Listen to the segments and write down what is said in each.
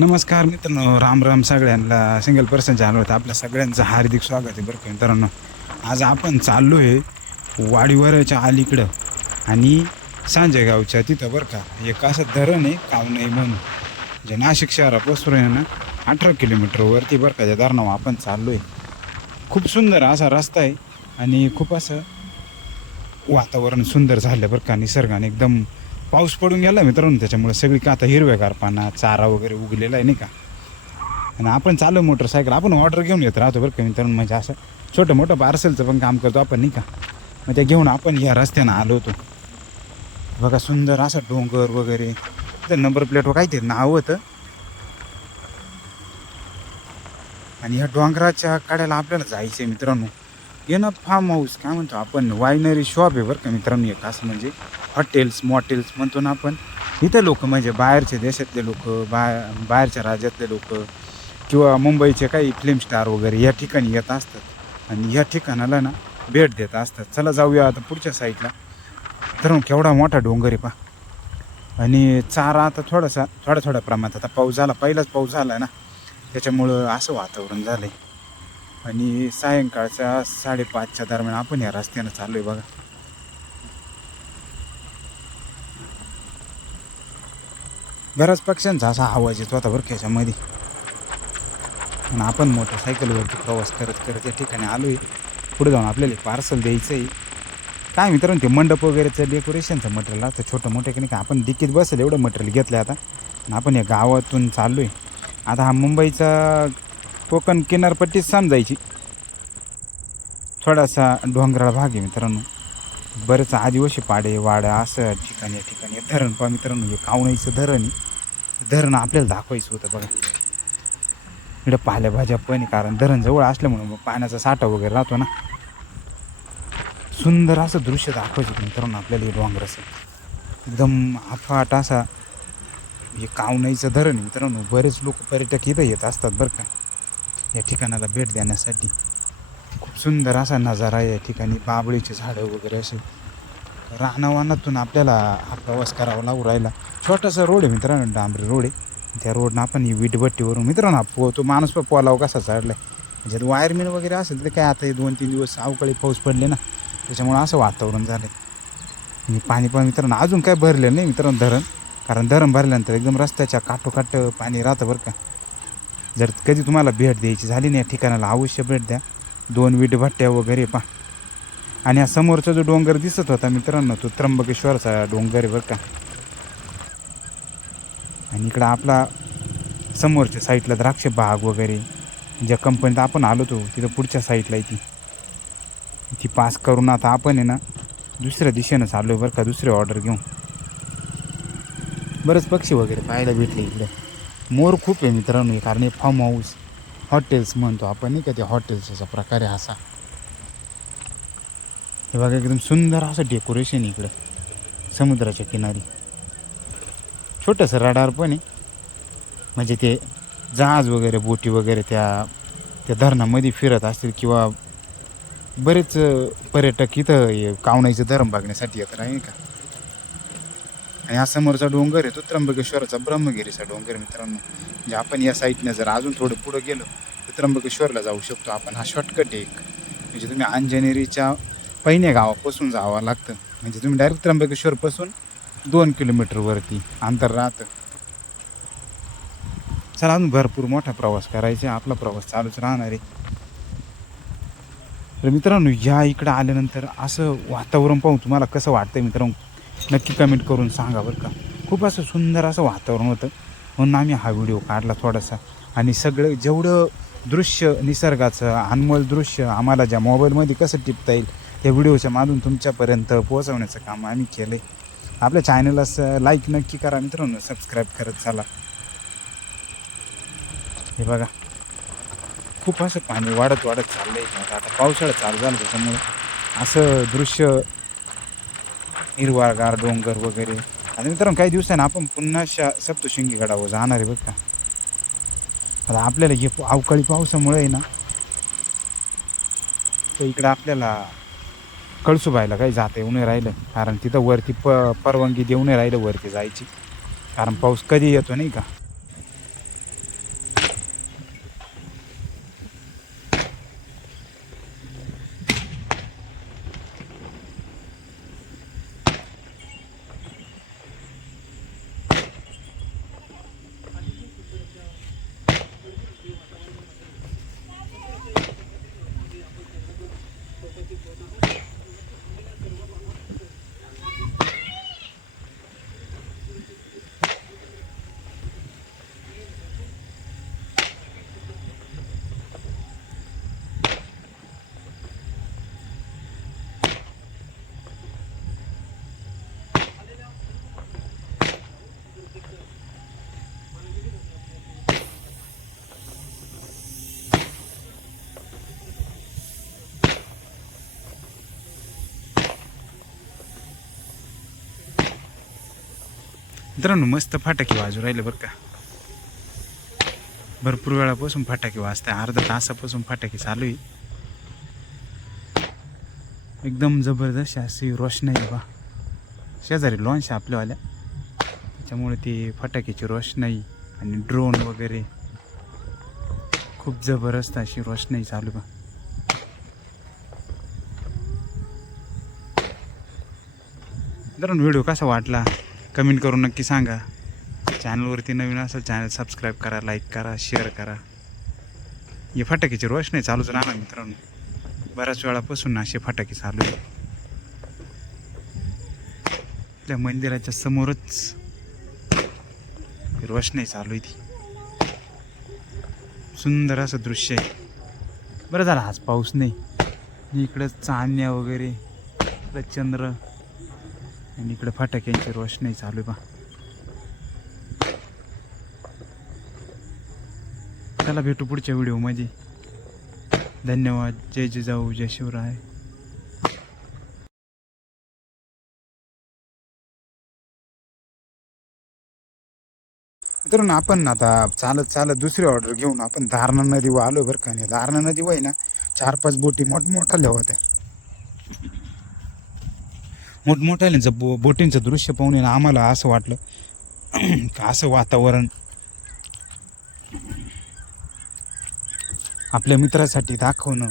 नमस्कार मित्रांनो राम राम सगळ्यांना. सिंगल पर्सन चॅनल होतं आपल्या सगळ्यांचं हार्दिक स्वागत आहे बरं का मित्रांनो. आज आपण चाललो आहे वाडीवरच्या अलीकडं आणि सांजेगावच्या तिथं बरं का. एक असं धरण आहे कावनई म्हणून. जे नाशिक शहरापासून आहे ना अठरा किलोमीटरवरती बरं का त्या धरणावर आपण चाललो आहे खूप सुंदर असा रस्ता आहे आणि खूप असं वातावरण सुंदर झालं बरं का निसर्गाने एकदम पाऊस पडून गेला मित्रांनो त्याच्यामुळे सगळी का आता हिरव्यागार पाना चारा वगैरे उगलेला आहे नाही का? आणि आपण चालू मोटरसायकल आपण ऑर्डर घेऊन येत राहतो बरं का मित्रांनो म्हणजे असं छोटं मोठं पार्सलचं पण काम करतो आपण नाही का? मग ते घेऊन आपण या रस्त्यानं आलो होतो. बघा सुंदर असं डोंगर वगैरे त्या नंबर प्लेटवर काहीतरी नाव होतं. आणि ह्या डोंगराच्या कड्याला आपल्याला जायचं आहे मित्रांनो. येणं ना फार्म हाऊस काय म्हणतो आपण? वायनरी शॉप आहे बरं का मित्रांनो एक असं म्हणजे. हॉटेल्स मॉटेल्स म्हणतो ना आपण. इथं लोक म्हणजे बाहेरचे देशातले लोक बा बाहेरच्या राज्यातले लोक किंवा मुंबईचे काही फिल्म स्टार वगैरे या ठिकाणी येत असतात. आणि या ठिकाणाला ना भेट देत असतात. चला जाऊया आता पुढच्या साईडला तर मग केवढा मोठा डोंगर आहे पा आणि चारा आता थोडासा थोड्या थोड्या प्रमाणात आता पाऊस झाला. पहिलाच पाऊस झाला ना. त्याच्यामुळं असं वातावरण झालं आहे आणि सायंकाळच्या साडेपाचच्या दरम्यान आपण या रस्त्यानं चाललो आहे बघा. बऱ्याच पक्ष्यांचा असा आवाज येतो होता बरं याच्यामध्ये आणि आपण मोटरसायकलवरती प्रवास करत करत या ठिकाणी आलो आहे पुढे जाऊन आपल्याला पार्सल द्यायचं आहे काय मित्रांनो ते मंडप वगैरेचं डेकोरेशनचं मटेरियल असतं छोटं मोठं की नाही का आपण डिकीत बसेल एवढं मटेरियल घेतलं आहे आता. आणि आपण या गावातून चाललो आहे आता हा मुंबईचा कोकण किनारपट्टीच समजायची. थोडासा डोंगराळ भाग आहे मित्रांनो. बरेच आदिवासी पाडे वाडा असं ठिकाणी या ठिकाणी. धरण पहा मित्रांनो हे कावणाईचं धरण आहे. धरण आपल्याला दाखवायचं होतं बघा. इकडं पालेभाज्या पण आहे कारण धरण जवळ असल्यामुळे मग पाण्याचा साठा वगैरे राहतो ना. सुंदर असं दृश्य दाखवायचं होतं मित्रांनो आपल्याला हे डोंगराचं. एकदम अफाट असा हे कावणाईचं धरण आहे मित्रांनो. बरेच लोक पर्यटक इथं येत असतात बरं का. या ठिकाणाला भेट देण्यासाठी. खूप सुंदर असा नजारा या ठिकाणी बाबळीचे झाडं वगैरे असे. रानावानातून आपल्याला हा प्रवास करावा लागू राहिला. छोटासा रोड आहे मित्रांनो डांबरी रोड आहे. त्या रोडनं आपण ही विटभट्टीवरून मित्रांनो पो तो माणूस पण पोलाव कसा चढला आहे जर वायरमेन वगैरे असेल तर काय आता हे दोन तीन दिवस अवकाळी पाऊस पडले ना त्याच्यामुळं असं वातावरण झालं आहे आणि पाणी पण मित्रांनो अजून काय भरलेलं नाही मित्रांनो धरण. कारण धरण भरल्यानंतर एकदम रस्त्याच्या काठोकाठ पाणी राहतं बरं का. जर कधी तुम्हाला भेट द्यायची झाली नाही या ठिकाणाला अवश्य भेट द्या. दोन विटभट्ट्या वगैरे पा आणि हा समोरचा जो डोंगर दिसत होता मित्रांनो तो त्र्यंबकेश्वरचा डोंगर आहे बरं का. आणि इकडं आपला समोरच्या साईडला द्राक्ष बाग वगैरे ज्या कंपनीत आपण आलो होतो तिथं पुढच्या साईडला आहे ती. ती पास करून आता आपण आहे ना दुसऱ्या दिशेनं चाललो आहे बरं का दुसरी ऑर्डर घेऊन. बरंच पक्षी वगैरे पाहायला भेटले इकडे. मोर खूप आहे मित्रांनो हे कारण हे फार्म हाऊस हॉटेल्स म्हणतो आपण नाही का? ते हॉटेल्सचा प्रकार आहे असा. हे बघा एकदम सुंदर असं डेकोरेशन आहे इकडं समुद्राच्या किनारी. छोटंसं रडार पण आहे. म्हणजे ते जहाज वगैरे बोटी वगैरे त्या त्या धरणामध्ये फिरत असतील किंवा बरेच पर्यटक इथं कावणाईचं धरण बघण्यासाठी येत आहे का? आणि हा समोरचा डोंगर आहे तो त्र्यंबकेश्वराचा ब्रह्मगिरीचा डोंगर मित्रांनो. म्हणजे आपण या साईडनं जर अजून थोडं पुढं गेलो तर त्र्यंबकेश्वरला जाऊ शकतो आपण. हा शॉर्टकट आहे एक. म्हणजे तुम्ही अंजनेरीच्या पहिल्या गावापासून जावं लागतं. म्हणजे तुम्ही डायरेक्ट त्र्यंबकेश्वरपासून दोन किलोमीटरवरती अंतर राहतं. चला अजून भरपूर मोठा प्रवास करायचा आपला प्रवास चालूच राहणार आहे. तर मित्रांनो या इकडं आल्यानंतर असं वातावरण पाहून तुम्हाला कसं वाटतंय मित्रांनो? नक्की कमेंट करून सांगा बरं का. खूप असं सुंदर असं वातावरण होतं. म्हणून आम्ही हा व्हिडिओ काढला थोडासा. आणि सगळं जेवढं दृश्य निसर्गाचं अनमोल दृश्य आम्हाला ज्या मोबाईलमध्ये कसं टिपता येईल त्या व्हिडिओच्या माधून तुमच्यापर्यंत पोहोचवण्याचं काम आम्ही केलं आहे आपल्या चॅनलला लाईक नक्की करा मित्रांनो सबस्क्राईब करत चला. हे बघा. खूप असं पाणी वाढत वाढत चाललं आहे आता पावसाळा चालू झाला त्याच्यामुळे. असं दृश्य हिरवागार डोंगर वगैरे. आता मित्रांनो काही दिवसांनी आपण पुन्हा शा सप्तशृंगी गडावर जाणार आहे बघ का. आता आपल्याला हे अवकाळी पावसामुळे आहे ना तर इकडं आपल्याला कळसुबायला काही जाता येऊ नाही राहिलं. कारण तिथं वरती प परवानगी देऊ नाही राहिलं वरती जायची. कारण पाऊस कधी येतो नाही का? मित्रांनो मस्त फाटाकी वाजू राहिले बरं का. भरपूर वेळापासून फटाके वाजते अर्धा तासापासून फटाके चालू आहे. एकदम जबरदस्त अशी रोषणाई बा. शेजारी लॉन्च आपल्यावाल्या. त्याच्यामुळे ती फटाक्याची रोषणाई आणि ड्रोन वगैरे. खूप जबरदस्त अशी रोषणाई चालू बा मित्रांनो व्हिडिओ कसा वाटला? कमेंट करून नक्की सांगा. चॅनलवरती नवीन असेल चॅनल सबस्क्राईब करा लाईक करा शेअर करा. हे फटाक्याची रोषणाई चालूच राहणार मित्रांनो. बऱ्याच वेळापासून असे फटाके चालू आहे आपल्या मंदिराच्या समोरच रोषणाई चालू आहे ती. सुंदर असं दृश्य आहे. बरं झालं आज पाऊस नाही. इकडं चांदण्या वगैरे इकडं चंद्र आणि इकडं फटाक्यांची रोषणाई चालू आहे पा चला भेटू पुढच्या व्हिडिओमध्ये धन्यवाद. जय जिजाऊ जय शिवराय. मित्रांनो आपण आता चालत चालत दुसरी ऑर्डर घेऊन आपण धारणा नदी आलो बरं का. नाही धारणा नदी वय ना चार पाच बोटी मोठमोठ्या होत्या. मोठमोठ्याल्यांचं बो बोटींचं दृश्य पाहून आम्हाला असं वाटलं का असं वातावरण आपल्या मित्रासाठी दाखवणं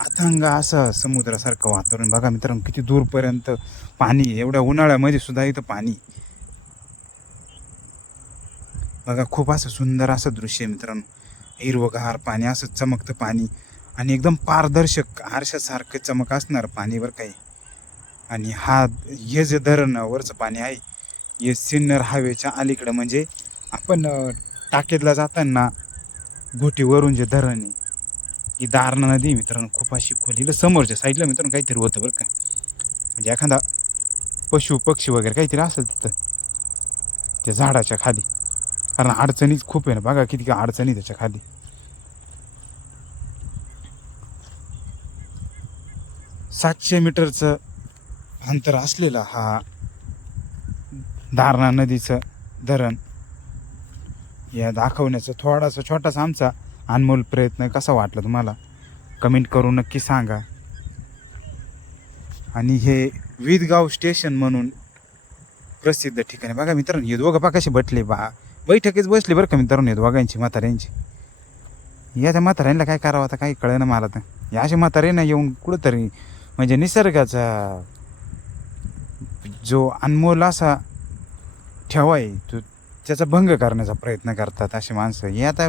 अथंग असं समुद्रासारखं वातावरण. बघा मित्रांनो किती दूरपर्यंत पाणी एवढ्या उन्हाळ्यामध्ये सुद्धा इथं पाणी बघा खूप असं सुंदर असं दृश्य आहे मित्रांनो. हिरवगार पाणी असं चमकतं पाणी. आणि एकदम पारदर्शक आरशासारखं चमक असणार पाणी काही. आणि हा हे जे धरणावरचं पाणी आहे. हे सिन्नर हायवेच्या अलीकडं म्हणजे आपण टाकेतला जाताना घोटीवरून जे धरण आहे ही दारणा नदी मित्रांनो. खूप अशी खोलीला समोरच्या साईडला मित्रांनो काहीतरी होतं बरं का. म्हणजे एखादा पशु पक्षी वगैरे काहीतरी असेल तिथं त्या झाडाच्या खाली. कारण अडचणीच खूप आहे ना. बघा किती काय अडचणी त्याच्याखाली. सातशे मीटरचं अंतर असलेला हा धारणा नदीचं धरण या दाखवण्याचा थोडासा छोटासा आमचा अनमोल प्रयत्न कसा वाटला तुम्हाला? कमेंट करून नक्की सांगा. आणि हे विदगाव स्टेशन म्हणून प्रसिद्ध ठिकाण आहे. बघा मित्रांनो हे दोघं बा कसे बटले बा. बैठकीच बसली बरं का तरुण आहेत वाघांची म्हाताऱ्यांची. या त्या म्हाताऱ्यांना काय करावं आता? काही कळलं मला तर या अशी म्हातारे ना येऊन कुठंतरी म्हणजे निसर्गाचा जो अनमोल असा ठेवा आहे तो त्याचा भंग करण्याचा प्रयत्न करतात अशी माणसं. हे आता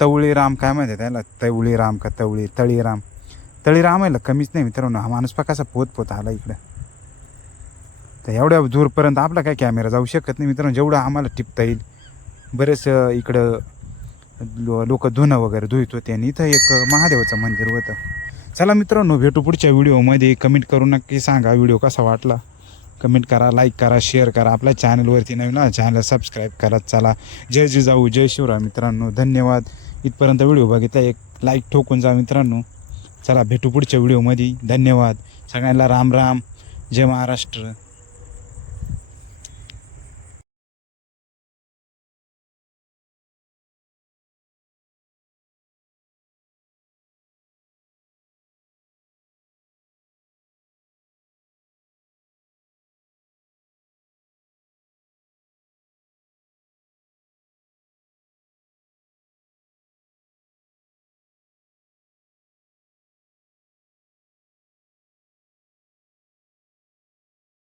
तवळीराम काय माहिती त्याला? तवळीराम का तवळी तळीराम तळीराम आहे कमीच नाही मित्रांनो. हा माणूस पा कसा पोत पोत आला इकडं. तर एवढ्या दूरपर्यंत आपला काय कॅमेरा जाऊ शकत नाही मित्रांनो. जेवढं आम्हाला टिपता येईल बरेच इकडं लो लोक धुणं वगैरे धुत होते आणि इथं एक महादेवाचं मंदिर होतं. चला मित्रांनो भेटू पुढच्या व्हिडिओमध्ये. कमेंट करू नक्की सांगा व्हिडिओ कसा वाटला. कमेंट करा लाईक करा शेअर करा. आपल्या चॅनलवरती नवीन चॅनल सबस्क्राईब करा. चला जय जिजाऊ जय शिवराय मित्रांनो. धन्यवाद. इथपर्यंत व्हिडिओ बघितला एक लाईक ठोकून जा मित्रांनो. चला भेटू पुढच्या व्हिडिओमध्ये. धन्यवाद. सगळ्यांना राम राम. जय महाराष्ट्र.